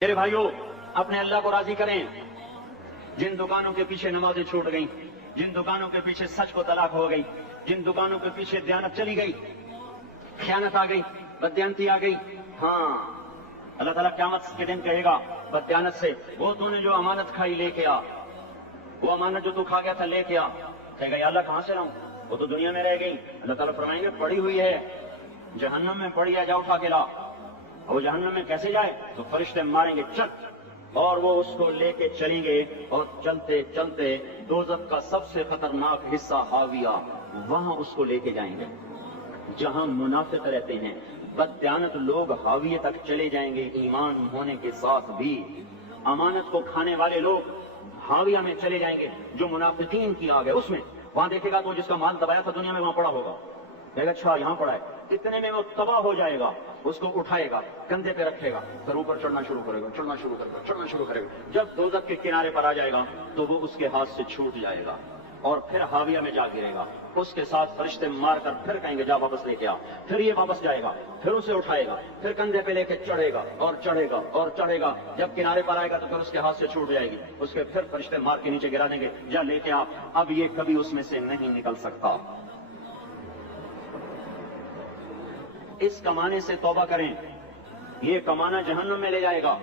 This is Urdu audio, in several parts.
میرے بھائیوں، اپنے اللہ کو راضی کریں۔ جن دکانوں کے پیچھے نمازیں چھوٹ گئیں، جن دکانوں کے پیچھے سچ کو طلاق ہو گئی، جن دکانوں کے پیچھے دیانت چلی گئی، خیانت آ گئی، بددیانتی آ گئی، ہاں اللہ تعالیٰ قیامت کے دن کہے گا بددیانت سے، وہ تو نے جو امانت کھائی لے کے آ، وہ امانت جو تو کھا گیا تھا لے کے آ۔ کہے گا یا اللہ کہاں سے لاؤں، وہ تو دنیا میں رہ گئی۔ اللہ تعالیٰ فرمائیں گے پڑی ہوئی ہے جہنم میں، پڑی ہے، جا اٹھا کے لا۔ وہ جہنم میں کیسے جائے؟ تو فرشتے ماریں گے چک، اور وہ اس کو لے کے چلیں گے، اور چلتے چلتے دوزخ کا سب سے خطرناک حصہ حاویہ، وہاں اس کو لے کے جائیں گے جہاں منافق رہتے ہیں۔ بددیانت لوگ حاویہ تک چلے جائیں گے ایمان ہونے کے ساتھ بھی۔ امانت کو کھانے والے لوگ حاویہ میں چلے جائیں گے، جو منافقین کی آگ ہے اس میں۔ وہاں دیکھے گا تو جس کا مال دبایا تھا دنیا میں وہاں پڑا ہوگا، کہے گا اچھا یہاں پڑا ہے، اتنے میں وہ تباہ ہو جائے گا، اس کو اٹھائے گا، کندھے پہ رکھے گا، پھر اوپر چڑھنا شروع کرے گا، چڑھنا شروع کرے گا۔ جب دوزخ کے کنارے پر آ جائے گا تو وہ اس کے ہاتھ سے چھوٹ جائے گا اور پھر حاویہ میں جا گرے گا۔ اس کے ساتھ فرشتے مار کر پھر کہیں گے جا واپس لے کے آ، پھر یہ واپس جائے گا، پھر اسے اٹھائے گا، پھر کندھے پہ لے کے چڑھے گا اور چڑھے گا اور چڑھے گا۔ جب کنارے پر آئے گا تو پھر اس کے ہاتھ سے چھوٹ جائے گی، اس کے پھر فرشتے مار کے نیچے گرا دیں گے، جا لے کے آ، اب یہ کبھی اس میں سے نہیں نکل سکتا۔ اس کمانے سے توبہ کریں، یہ کمانا جہنم میں لے جائے گا۔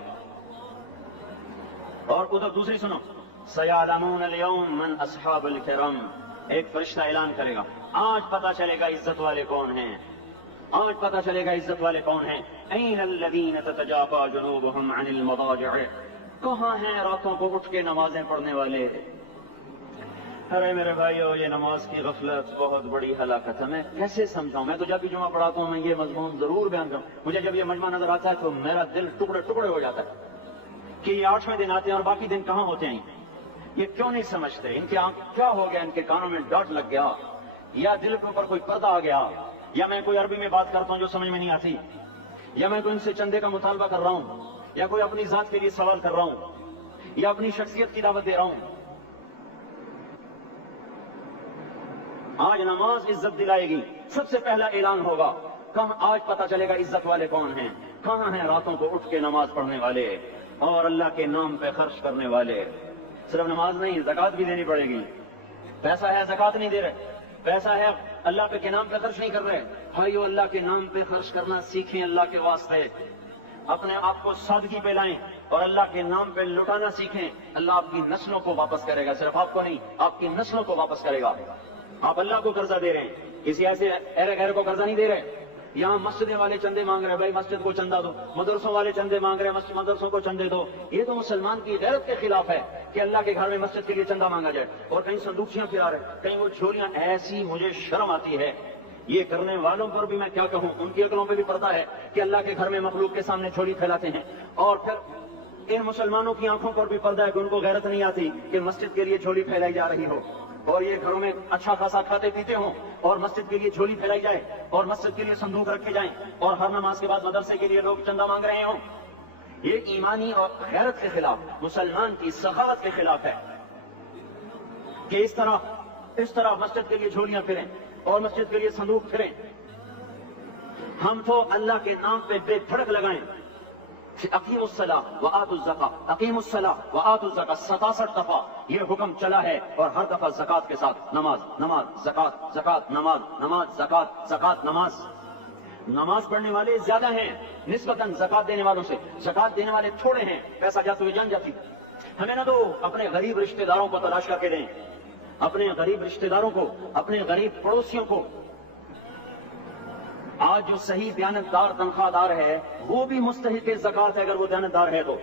اور ادھر دوسری سنو، سَيَعْلَمُونَ الْيَوْمَ مَنْ أَصْحَابُ الْكِرَامِ، ایک فرشتہ اعلان کرے گا آج پتہ چلے گا عزت والے کون ہیں، آج پتہ چلے گا عزت والے کون ہیں۔ أَيْنَ الَّذِينَ تَتَجَافَى جُنُوبُهُمْ عَنِ الْمَضَاجِعِ، کہاں ہیں راتوں کو اٹھ کے نمازیں پڑھنے والے؟ ارے میرے بھائیو، یہ نماز کی غفلت بہت بڑی ہلاکت ہے۔ میں کیسے سمجھاؤں؟ میں تو جب بھی جمعہ پڑھاتا ہوں میں یہ مضمون ضرور بیان کروں، مجھے جب یہ مجمع نظر آتا ہے تو میرا دل ٹکڑے ٹکڑے ہو جاتا ہے کہ یہ 8ویں دن آتے ہیں اور باقی دن کہاں ہوتے ہیں؟ یہ کیوں نہیں سمجھتے؟ ان کی آنکھ کیا ہو گیا؟ ان کے کانوں میں ڈاٹ لگ گیا، یا دل کے اوپر کوئی پردہ آ گیا، یا میں کوئی عربی میں بات کرتا ہوں جو سمجھ میں نہیں آتی، یا میں کوئی ان سے چندے کا مطالبہ کر رہا ہوں، یا کوئی اپنی ذات کے لیے سوال کر رہا ہوں، یا اپنی شخصیت کی دعوت دے رہا ہوں۔ آج نماز عزت دلائے گی، سب سے پہلا اعلان ہوگا، کہاں آج پتہ چلے گا عزت والے کون ہیں، کہاں ہیں راتوں کو اٹھ کے نماز پڑھنے والے اور اللہ کے نام پہ خرچ کرنے والے۔ صرف نماز نہیں، زکوٰۃ بھی دینی پڑے گی۔ پیسہ ہے زکوٰۃ نہیں دے رہے، پیسہ ہے اللہ کے نام پہ خرچ نہیں کر رہے۔ بھائیو، اللہ کے نام پہ خرچ کرنا سیکھیں، اللہ کے واسطے اپنے آپ کو سادگی پہ لائیں اور اللہ کے نام پہ لٹانا سیکھیں۔ اللہ آپ کی نسلوں کو واپس کرے گا، صرف آپ کو نہیں، آپ کی نسلوں کو واپس کرے گا۔ آپ اللہ کو قرضہ دے رہے ہیں، کسی ایسے ایرے غیر کو قرضہ نہیں دے رہے۔ یہاں مسجدیں والے چندے مانگ رہے ہیں، بھائی مسجد کو چندہ دو، مدرسوں والے چندے مانگ رہے ہیں، مدرسوں کو چندے دو۔ یہ تو مسلمان کی غیرت کے خلاف ہے کہ اللہ کے گھر میں مسجد کے لیے چندہ مانگا جائے، اور کہیں صندوقیاں پھرا رہے، کہیں وہ جھولیاں۔ ایسی مجھے شرم آتی ہے، یہ کرنے والوں پر بھی میں کیا کہوں، ان کی عقلوں پہ بھی پڑتا ہے کہ اللہ کے گھر میں مخلوق کے سامنے جھولی پھیلاتے ہیں، اور پھر ان مسلمانوں کی آنکھوں پر بھی پردہ ہے کہ ان کو غیرت نہیں آتی کہ مسجد کے لیے جھولی پھیلائی جا رہی ہو، اور یہ گھروں میں اچھا خاصا کھاتے پیتے ہوں اور مسجد کے لیے جھولی پھیلائی جائے اور مسجد کے لیے صندوق رکھے جائیں اور ہر نماز کے بعد مدرسے کے لیے لوگ چندہ مانگ رہے ہوں۔ یہ ایمانی اور غیرت کے خلاف، مسلمان کی سخاوت کے خلاف ہے کہ اس طرح مسجد کے لیے جھولیاں پھریں اور مسجد کے لیے صندوق پھریں۔ ہم تو اللہ کے نام پہ بے دھڑک لگائیں۔ اقیموا الصلاۃ وآتوا الزکاۃ، اقیموا الصلاۃ وآتوا الزکاۃ 67 دفعہ یہ حکم چلا ہے، اور ہر دفعہ زکوٰۃ کے ساتھ نماز، نماز، زکوٰۃ، زکوٰۃ، نماز، نماز، زکوٰۃ، زکوٰۃ، نماز۔ نماز پڑھنے والے زیادہ ہیں نسبتاً زکوٰۃ دینے والوں سے، زکوٰۃ دینے والے تھوڑے ہیں، پیسہ جاتے ہوئے جان جاتی۔ ہمیں نہ تو اپنے غریب رشتہ داروں کو تلاش کر کے دیں، اپنے غریب رشتہ داروں کو، اپنے غریب پڑوسیوں کو۔ آج جو صحیح دیانتدار تنخواہ دار ہے وہ بھی مستحق زکوٰۃ ہے اگر وہ دیانتدار ہے تو۔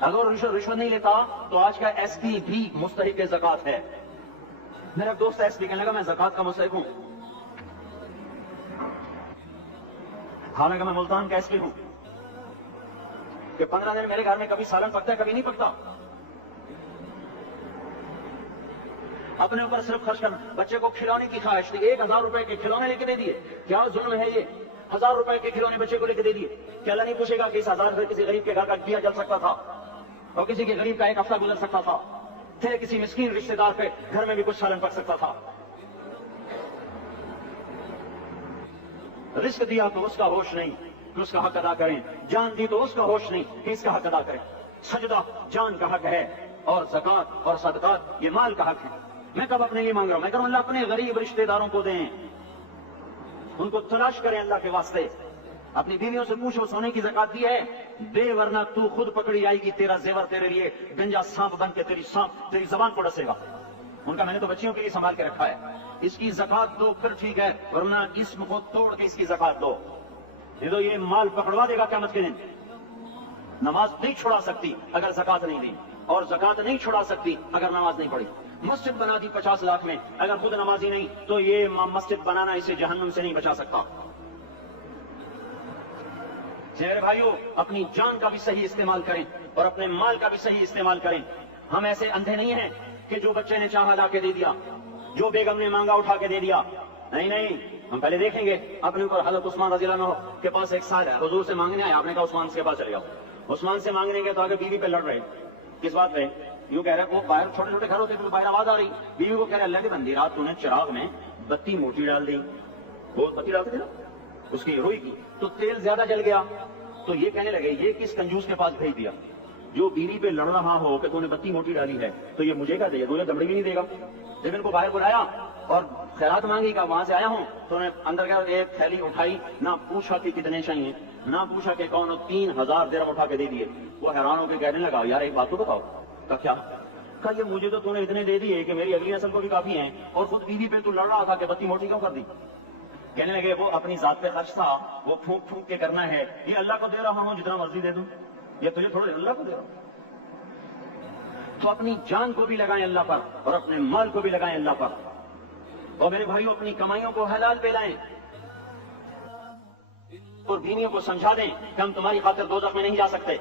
اگر رشوت نہیں لیتا تو آج کا ایس پی بھی مستحق زکوٰۃ ہے۔ میرا دوست ایس پی کہنے لگا میں زکوٰۃ کا مستحق ہوں، حالانکہ میں ملتان کا ایس پی ہوں، کہ 15 دن میرے گھر میں کبھی سالن پکتا ہے کبھی نہیں پکتا۔ اپنے اوپر صرف خرچ کرنا، بچے کو کھلونے کی خواہش تھی، 1000 روپے کے کھلونے لے کے دے دیے، کیا ظلم ہے یہ؟ 1000 روپے کے کھلونے بچے کو لے کے دے دیے، کیا اللہ نہیں پوچھے گا کہ اس 1000 سے کسی غریب کے گھر کا دیا جل سکتا تھا اور کسی کے غریب کا ایک ہفتہ گزر سکتا تھا، پھر کسی مسکین رشتہ دار پہ گھر میں بھی کچھ سالن پک سکتا تھا۔ رزق دیا تو اس کا ہوش نہیں، کہ اس کا حق ادا کریں، جان دی تو اس کا ہوش نہیں کہ اس کا حق ادا کریں۔ سجدہ جان کا حق ہے، اور زکوٰۃ اور صدقات یہ مال کا حق ہے۔ میں کب اپنے لیے مانگ رہا ہوں؟ میں کہوں اللہ اپنے غریب رشتہ داروں کو دیں، ان کو تلاش کریں اللہ کے واسطے۔ اپنی بیویوں سے پوچھو سونے کی زکات دی ہے؟ دے، ورنہ تو خود پکڑی آئے گی، تیرا زیور تیرے لیے گنجا سانپ بن کے تیری زبان کو ڈسے گا۔ ان کا میں نے تو بچیوں کے لیے سنبھال کے رکھا ہے، اس کی زکات دو پھر ٹھیک ہے، ورنہ اسم کو توڑ کے اس کی زکات دو، یہ تو یہ مال پکڑوا دے گا قیامت کے دن۔ نماز نہیں چھڑا سکتی اگر زکات نہیں دی، اور زکات نہیں چھڑا سکتی اگر نماز نہیں پڑھی۔ مسجد بنا دی 50 لاکھ میں، اگر خود نمازی نہیں تو یہ مسجد بنانا اسے جہنم سے نہیں بچا سکتا۔ میرے بھائیو، اپنی جان کا بھی صحیح استعمال کریں اور اپنے مال کا بھی صحیح استعمال کریں۔ ہم ایسے اندھے نہیں ہیں کہ جو بچے نے چاہا لا کے دے دیا، جو بیگم نے مانگا اٹھا کے دے دیا۔ نہیں نہیں، ہم پہلے دیکھیں گے۔ اپنے اوپر حضرت عثمان رضی اللہ عنہ کے پاس ایک سال ہے، حضور سے مانگنے آئے، آپ نے کہا عثمان کے پاس چلے جاؤ۔ عثمان سے مانگنے گئے تو آگے بیوی پہ لڑ رہے، کس بات پہ؟ یوں کہہ رہے وہ باہر چھوٹے چھوٹے گھر ہوتے تھے تو باہر آواز آ رہی، بیوی کو کہہ رہے اللہ کی بندی رات تو نے چراغ میں بتی موٹی ڈال دی، بہت بتی ڈالتے تھے نا اس کی روئی کی، تو تیل زیادہ جل گیا۔ تو یہ کہنے لگے یہ کس کنجوس کے پاس بھیج دیا؟ جو بیوی پہ لڑ رہا ہو کہ تو نے بتی موٹی ڈالی ہے تو یہ مجھے کیا دے گا، تجھے دمڑی بھی نہیں دے گا۔ جب ان کو باہر بلایا اور خیرات مانگی کہ وہاں سے آیا ہوں، تو انہیں اندر گیا، ایک تھیلی اٹھائی، نہ پوچھا کہ کتنے چاہیے، نہ پوچھا کہ کون، 3000 درہم اٹھا کے دے دیے۔ وہ حیران ہو کے کہنے لگا یار ایک بات تو بتاؤ۔ کہا کیا؟ یہ مجھے تو نے اتنے دے دیے کہ میری اگلی نسل کو بھی کافی ہیں، اور خود بیوی پہ تو لڑ رہا تھا کہ بتی موٹی کیوں کر دی؟ کہنے لگے وہ اپنی ذات پہ خرچ تھا، وہ پھونک پھونک کے کرنا ہے، یہ اللہ کو دے رہا ہوں جتنا مرضی دے دوں، یہ تجھے تھوڑا اللہ کو دے رہا ہوں۔ تو اپنی جان کو بھی لگائیں اللہ پر اور اپنے مال کو بھی لگائیں اللہ پر۔ اور میرے بھائیوں اپنی کمائیوں کو حلال پہ لائیں اور بیویوں کو سمجھا دیں کہ ہم تمہاری خاطر دوزخ میں نہیں جا سکتے۔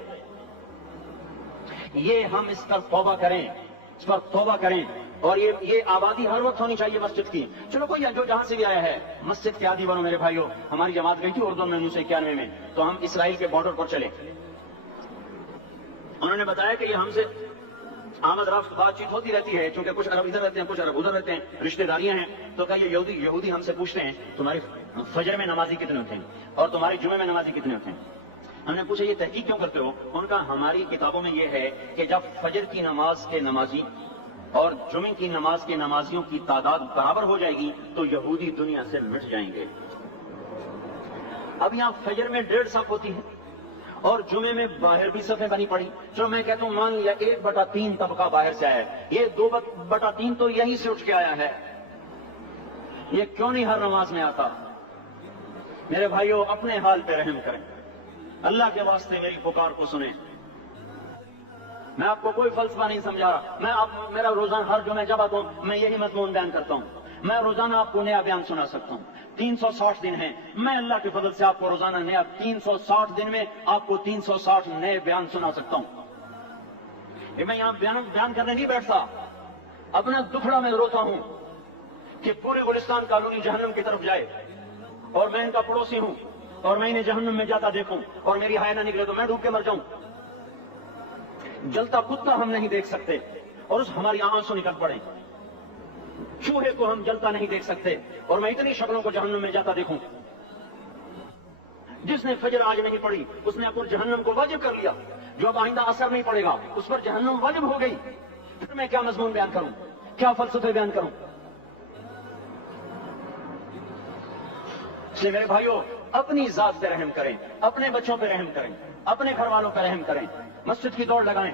یہ ہم اس پر توبہ کریں، اس پر توبہ کریں، اور یہ آبادی ہر وقت ہونی چاہیے مسجد کی۔ چلو کوئی جو جہاں سے بھی آیا ہے مسجد کے عادی بنو میرے بھائیوں۔ ہماری جماعت گئی تھی اردن میں 1991 میں، تو ہم اسرائیل کے بارڈر پر چلے۔ انہوں نے بتایا کہ یہ ہم سے آمد رفت بات چیت ہوتی رہتی ہے، چونکہ کچھ عرب ادھر رہتے ہیں کچھ عرب ادھر رہتے ہیں، رشتہ داریاں ہیں۔ تو کہا یہ یہودی ہم سے پوچھتے ہیں تمہاری فجر میں نمازی کتنے ہوتے ہیں اور تمہاری جمعے میں نمازی کتنے ہوتے ہیں؟ ہم نے پوچھا یہ تحقیق کیوں کرتے ہو؟ ان کا ہماری کتابوں میں یہ ہے کہ جب فجر کی نماز کے نمازی اور جمعے کی نماز کے نمازیوں کی تعداد برابر ہو جائے گی تو یہودی دنیا سے مٹ جائیں گے۔ اب یہاں فجر میں 1.5 صف ہوتی ہے اور جمعے میں باہر بھی صفیں بنی پڑی۔ چلو میں کہتا ہوں مان لیا 1/3 طبقہ باہر سے آیا ہے، یہ 2/3 تو یہیں سے اٹھ کے آیا ہے، یہ کیوں نہیں ہر نماز میں آتا؟ میرے بھائیوں اپنے حال پہ رحم کریں، اللہ کے واسطے میری پکار کو سنیں۔ میں آپ کو کوئی فلسفہ نہیں سمجھا رہا، میرا روزانہ ہر جمعہ جب آتا ہوں میں یہی مضمون بیان کرتا ہوں، میں روزانہ آپ کو نیا بیان سنا سکتا ہوں۔ 360 دن ہیں، میں اللہ کے فضل سے آپ کو روزانہ نیا 360 دن میں آپ کو 360 نئے بیان سنا سکتا ہوں۔ میں یہاں بیان کرنے نہیں بیٹھتا، اپنا دکھڑا میں روتا ہوں کہ پورے گلستان کالونی جہنم کی طرف جائے اور میں ان کا پڑوسی ہوں اور میں انہیں جہنم میں جاتا دیکھوں اور میری حیا نہ نکلے تو میں ڈوب کے مر جاؤں۔ جلتا کتا ہم نہیں دیکھ سکتے اور اس ہماری آنسو نکل پڑے، چوہے کو ہم جلتا نہیں دیکھ سکتے اور میں اتنی شکلوں کو جہنم میں جاتا دیکھوں۔ جس نے فجر آج نہیں پڑھی اس نے اپنے جہنم کو واجب کر لیا، جو اب آئندہ اثر نہیں پڑے گا اس پر جہنم واجب ہو گئی۔ پھر میں کیا مضمون بیان کروں، کیا فلسفے بیان کروں؟ اس لیے میرے بھائیوں اپنی ذات پہ رحم کریں، اپنے بچوں پہ رحم کریں، اپنے گھر والوں پہ رحم کریں، مسجد کی دوڑ لگائیں،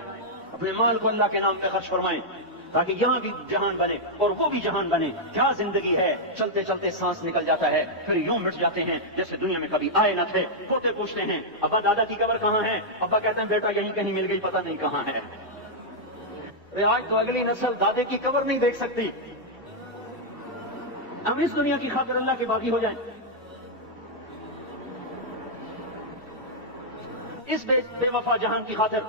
اپنے مال کو اللہ کے نام پہ خرچ فرمائیں تاکہ یہاں بھی جہان بنے اور وہ بھی جہان بنے۔ کیا زندگی ہے، چلتے چلتے سانس نکل جاتا ہے پھر یوں مٹ جاتے ہیں جیسے دنیا میں کبھی آئے نہ تھے۔ پوتے پوچھتے ہیں ابا دادا کی قبر کہاں ہے؟ ابا کہتے ہیں بیٹا یہیں کہیں مل گئی، پتہ نہیں کہاں ہے۔ آج تو اگلی نسل دادے کی قبر نہیں دیکھ سکتی۔ ہم اس دنیا کی خاطر اللہ کے باغی ہو جائیں، اس بے وفا جہان کی خاطر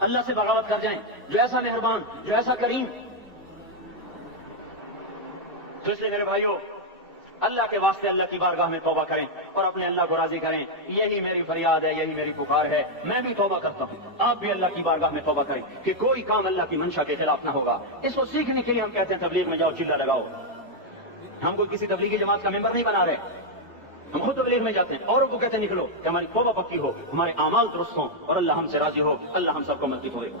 اللہ سے بغاوت کر جائیں جو ایسا مہربان، جو ایسا کریم۔ تو اس لیے میرے بھائیوں اللہ کے واسطے اللہ کی بارگاہ میں توبہ کریں اور اپنے اللہ کو راضی کریں۔ یہی میری فریاد ہے، یہی میری پکار ہے۔ میں بھی توبہ کرتا ہوں، آپ بھی اللہ کی بارگاہ میں توبہ کریں کہ کوئی کام اللہ کی منشا کے خلاف نہ ہوگا۔ اس کو سیکھنے کے لیے ہم کہتے ہیں تبلیغ میں جاؤ چلا لگاؤ، ہم کو کسی تبلیغی جماعت کا ممبر نہیں بنا رہے، ہم خود تبلیغ میں جاتے ہیں، اوروں کو کہتے ہیں نکلو کہ ہماری توبہ پکی ہو، ہمارے اعمال درست ہوں اور اللہ ہم سے راضی ہو۔ اللہ ہم سب کو مزید ہوئے۔